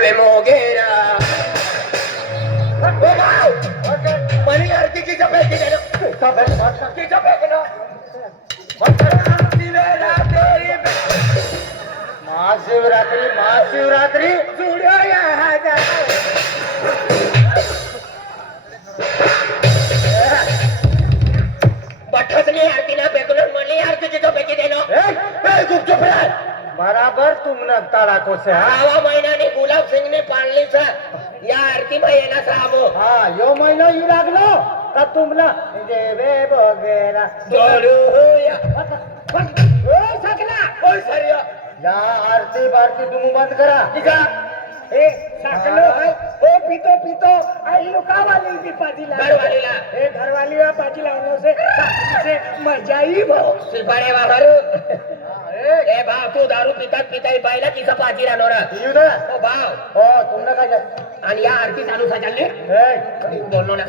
वे मोगेरा मनी आरती की जपे की महाशिवरात्री महाशिवरात्री जुड़ो बठसनी आरती ना बेकुलर मनी आरती की जपे की देनो चुप रह बराबर तुमने तड़ाको से आवा महीना ने गुलाब सिंह ने पाळली छ या आरती में येना साबो हां यो महीना ही लागलो का तुमला देवे वगैरा जोडू या ओ सकला ओ सरिया या आरती बारती तुम बंद करा ठीक ए सकलो ओ पीतो पीतो आई लुका वाली भी पाजीला घरवालीला ए घरवाली वा पाजीला से मजा ही भाऊ सिपारे बाबा ए भाव तू दारू पितात पिताई बाईला किसा पाजी राहणार येऊ ना ओ भाव हो तुमने काय आणि या आरती चालू झाली ए बोललो ना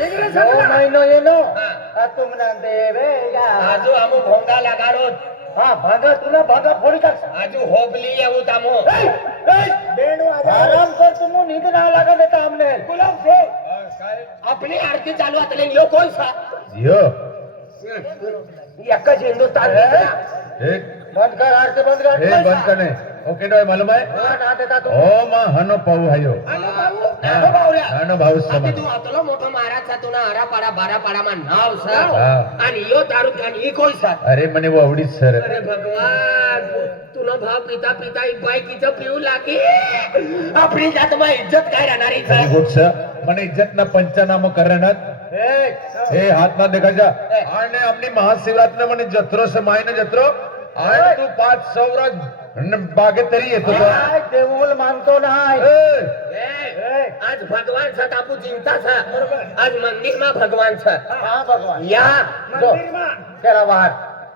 ओ महिनो येनो तुमना देवे या आजू आमु भोंगा लगारो हां भागा तुला भागा फोडी टाक आजू होबली येऊ तामो बेणू आराम कर तुम नींद ना लगा देता हमने गुलाम से अपनी आरती चालू आतले यो कोण सा यो एकच हिंदुस्तान एक बंद कर आरती बंद कर ए बंद करने ओके डोय मालूम है ना देता तू ओ मा हनो पाऊ हायो हनो भाऊ समा तू आतलो मोठो महाराज सा तुना हरा पाडा बारा पाडा मा नाव सर आणि यो दारू आणि ही कोण सर अरे मने वो आवडी सर अरे भगवान तुनो भाव पिता पिता एक बाई कीच पिऊ लागी अपनी जात मा इज्जत काय राहणारी सर गुड सर मने इज्जत ना पंचनामा करणार ए हाथ ना देखा जा आणि अपनी महाशिवरात्री मने जत्रो से मायने जत्रो आणि तू 500 वर्ष बागे तरी येतो देऊल मानतो नाही आज भगवान सा तापू जीवता सा आज मंदिर मा भगवान सा हां भगवान या मंदिर मा चला बाहर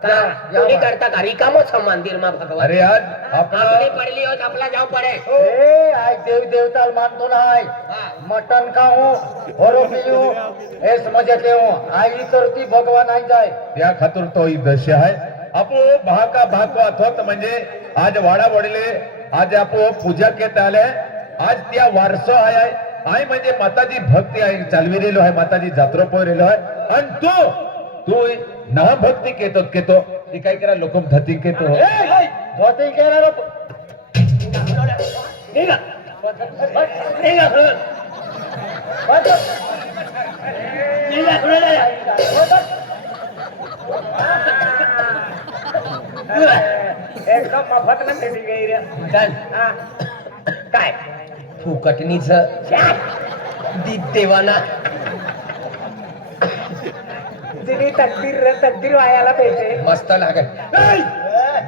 कोणी करता का रिकामो छ मंदिर मा भगवान अरे आज आपने पडली होत आपला जाव पडे ए आज देव देवता मानतो नाही मटन खाऊ होरो पिऊ हे समजते हो आई करती भगवान आई जाय त्या खातर तो ही दशा आहे आपो भाका भाको अथोत म्हणजे आज वाडा वडले आज आपो पूजा केत आले आज त्या वारसो आहे आई म्हणजे माताजी भक्ती आहे चालविलेलो आहे माताजी जात्रो पोरेलो आहे आणि तू ना भक्ती केतो ती काय करा लोक धती केतो धती केला निघा निघा एकदम मफत न भेटी गई रे काय फुकटणीच देवाना जिनी तकदीर वायाला भेटे मस्त लागत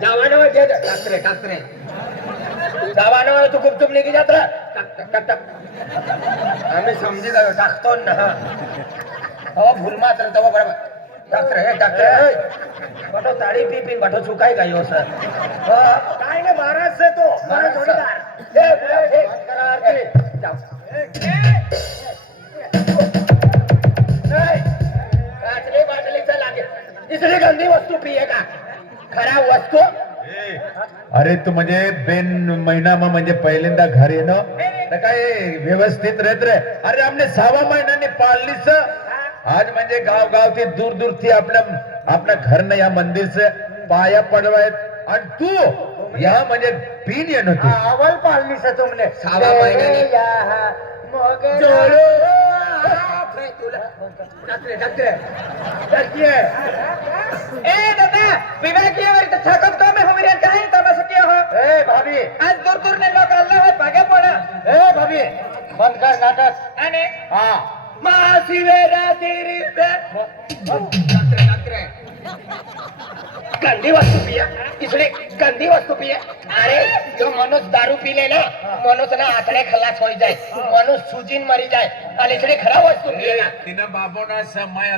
जावानो टाकरे जावानो तू गुपचूप निघी जात आम्ही समजी गयो टाकतो ना हो भूल मात्र तवा बरोबर डॉक्टर बटो ताड़ी पी पी बटो चुकाई गयो सर काय ने महाराज से तो महाराज जोड़ीदार ए करार के जाओ काचले बाटलीचा लागे इसलिए गंदी वस्तू पिएगा खराब वस्तू अरे तू म्हणजे बेन महिना म्हणजे पहिल्यांदा घर येणं तर काय व्यवस्थित रहत रे अरे हमने 6 महिन्याने पाळलीच आज म्हणजे गाव गाव ते दूर दूर थी आपल्या घर न या मंदिर से पाया पडवायत आणि तू या म्हणजे पीन येणं तू अवल पाळली से तुमने 6 महिन्याने जोडो ए दादा विवाह किया वरी तो थकत कम हो रे काहे तमाशा किया हो ए भाभी आज दूर दूर ने लोग अल्लाह है भागे पड़ा ए भाभी बंद कर नाटक अने हां महाशिवरात्री पे गंदी वस्तू पिया इसलिए गंदी वस्तू पिया अरे जो मनुष्य दारू पी ले ना मनुष्य ना आतडे खलास हो जाए मनुष्य सुजीन मरी जाए आणि इसलिए खराब वस्तू पिएगा तिने बाबोना समय